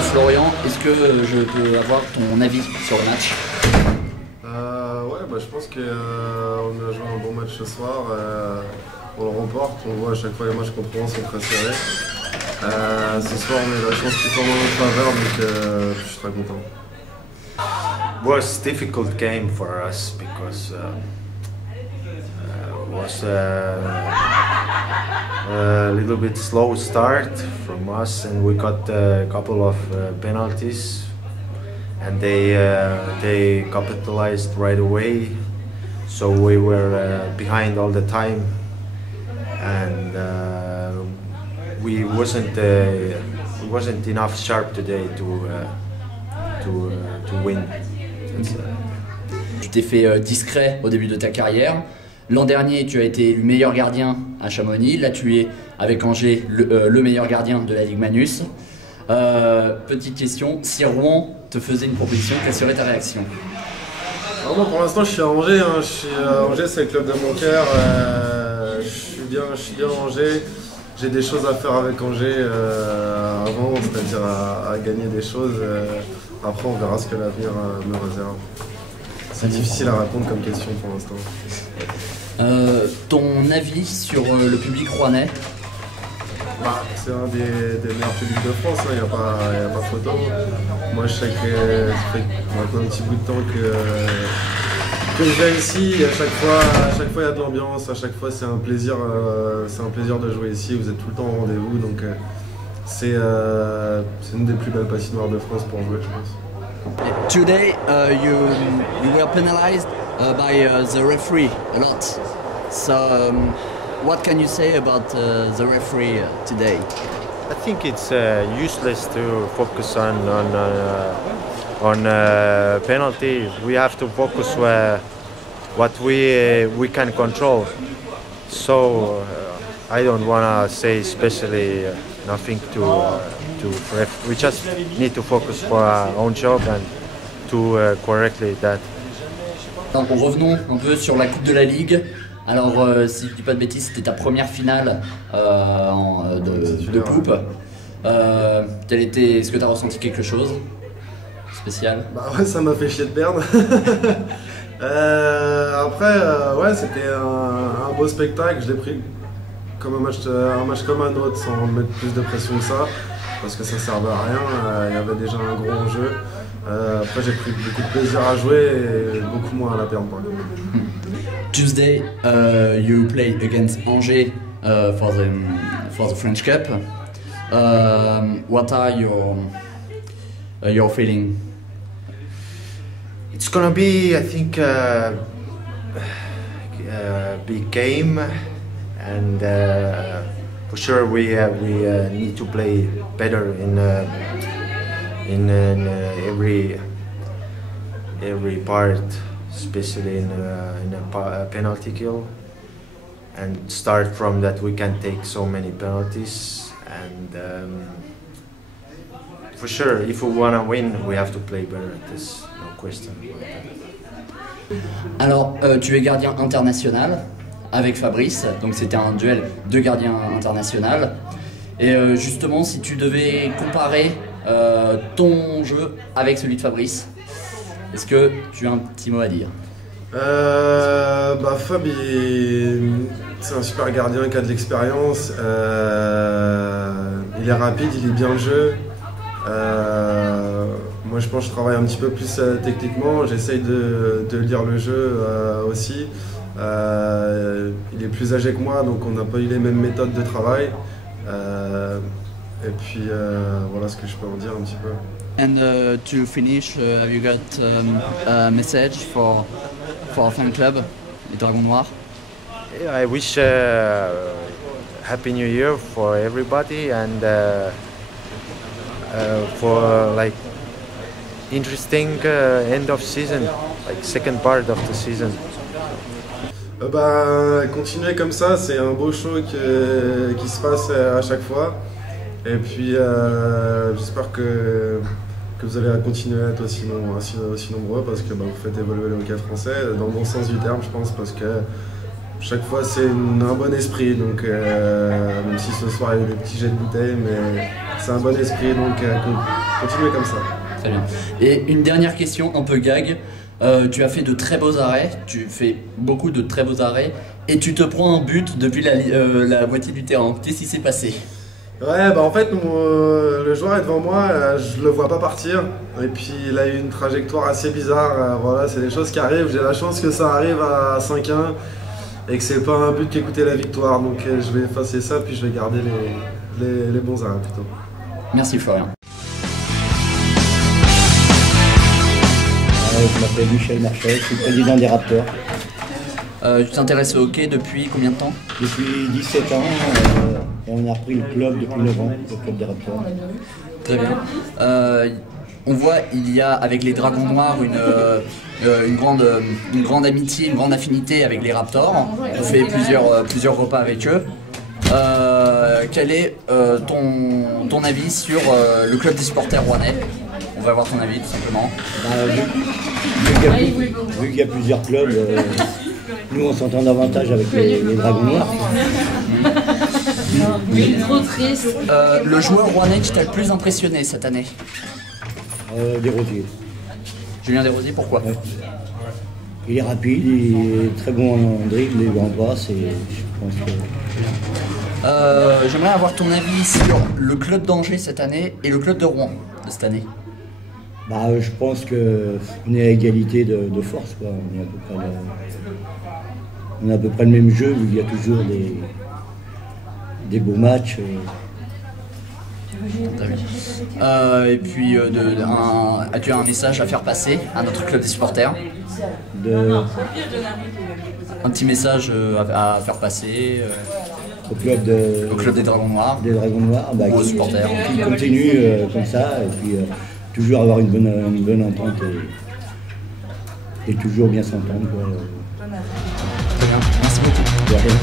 Florian, est-ce que je peux avoir ton avis sur le match? Ouais, je pense qu'on a joué un bon match ce soir. On le remporte, on voit à chaque fois les matchs contre Rouen sont très serrés. Ce soir, on a eu la chance qui tombe en notre faveur, donc je suis très content. It was a difficult game for us because it was a little bit slow start from us, and we got a couple of penalties, and they capitalized right away. So we were behind all the time, and we wasn't enough sharp today to win. Tu t'es fait discret au début de ta carrière. L'an dernier, tu as été élu meilleur gardien à Chamonix. Là, tu es avec Angers le meilleur gardien de la Ligue Manus. Petite question, si Rouen te faisait une proposition, quelle serait ta réaction? Alors moi, pour l'instant, je suis à Angers. Angers, c'est le club de mon cœur. Je suis bien à Angers. J'ai des choses à faire avec Angers avant, c'est-à-dire à gagner des choses. Après, on verra ce que l'avenir me réserve. C'est difficile à répondre comme question pour l'instant. Ton avis sur le public rouennais? C'est un des meilleurs publics de France, il n'y a pas photo. Moi, je sais que ça fait maintenant un petit bout de temps que je viens ici. À chaque fois, il y a de l'ambiance. À chaque fois, c'est un plaisir de jouer ici. Vous êtes tout le temps au rendez-vous, donc c'est une des plus belles patinoires de France pour jouer, je pense. Today, you were penalized by the referee a lot. So, what can you say about the referee today? I think it's useless to focus on penalty. We have to focus what we can control. So I don't want to say especially nothing to ref. We just need to focus for our own job and to correctly that. Donc, revenons un peu sur la Coupe de la Ligue. Alors, si je dis pas de bêtises, c'était ta première finale de coupe. Est-ce que tu as ressenti quelque chose spécial? Ouais, ça m'a fait chier de perdre. Après, ouais, c'était un beau spectacle. Je l'ai pris comme un match comme un autre, sans mettre plus de pression que ça, parce que ça servait à rien. Il y avait déjà un gros enjeu. Après, j'ai pris beaucoup de plaisir à jouer et beaucoup moins à la perdre. Tuesday, you play against Angers for the French Cup. What are your feeling? It's gonna be, I think, a big game, and for sure we need to play better in every part, especially in a penalty kill, and start from that we can take so many penalties, and for sure if we want to win we have to play better. There's no question about that. Alors, tu es gardien international avec Fabrice, donc c'était un duel de gardiens international. Et justement, si tu devais comparer ton jeu avec celui de Fabrice, est-ce que tu as un petit mot à dire? Fab, c'est un super gardien qui a de l'expérience. Il est rapide, il lit bien le jeu. Moi, je pense que je travaille un petit peu plus techniquement. J'essaye de lire le jeu aussi. Il est plus âgé que moi, donc on n'a pas eu les mêmes méthodes de travail. Et puis voilà ce que je peux en dire un petit peu. And to finish, have you got a message for our fan club, les Dragons Noirs? Yeah, I wish Happy New Year for everybody, and for like interesting end of season, like second part of the season. Continuer comme ça, c'est un beau show qui se passe à chaque fois. Et puis j'espère que vous allez continuer à être aussi nombreux, parce que vous faites évoluer le hockey français dans le bon sens du terme, je pense, parce que chaque fois c'est un bon esprit, donc même si ce soir il y a eu des petits jets de bouteilles, mais c'est un bon esprit, donc continuer comme ça. Très bien. Et une dernière question, un peu gag. Tu as fait de très beaux arrêts, tu fais beaucoup de très beaux arrêts, et tu te prends un but depuis la moitié du terrain. Qu'est-ce qui s'est passé? Ouais, bah en fait, le joueur est devant moi, je le vois pas partir. Et puis il a eu une trajectoire assez bizarre. Voilà, c'est des choses qui arrivent. J'ai la chance que ça arrive à 5-1 et que c'est pas un but qui a coûté la victoire. Donc je vais effacer ça, puis je vais garder les bons arrêts plutôt. Merci Florian. Je m'appelle Michel Marchal, je suis président des Raptors. Tu t'intéresses au hockey depuis combien de temps? Depuis 17 ans, et on a repris le club depuis 9 ans, le club des Raptors. Très bien. On voit, il y a avec les Dragons Noirs une grande amitié, une grande affinité avec les Raptors. On fait plusieurs repas avec eux. Quel est ton avis sur le club des supporters rouennais? On va avoir ton avis tout simplement. Vu qu'il y a plusieurs clubs, nous on s'entend davantage avec les Dragons Noirs. Trop triste. Le joueur rouennais qui t'a le plus impressionné cette année? Desrosiers. Julien Desrosiers, pourquoi? Ouais. Il est rapide, il est très bon en dribble, il est en passe et je pense que... J'aimerais avoir ton avis sur le club d'Angers cette année et le club de Rouen de cette année. Je pense qu'on est à égalité de force, quoi. On a à peu près le même jeu, où il y a toujours des beaux matchs. Et puis, as-tu un message à faire passer à notre club des supporters? Un petit message à faire passer au club des Dragons Noirs. Des Dragons Noirs, aux supporters. Qui continue comme ça, et puis toujours avoir une bonne entente et toujours bien s'entendre. Très bien, merci beaucoup. De rien.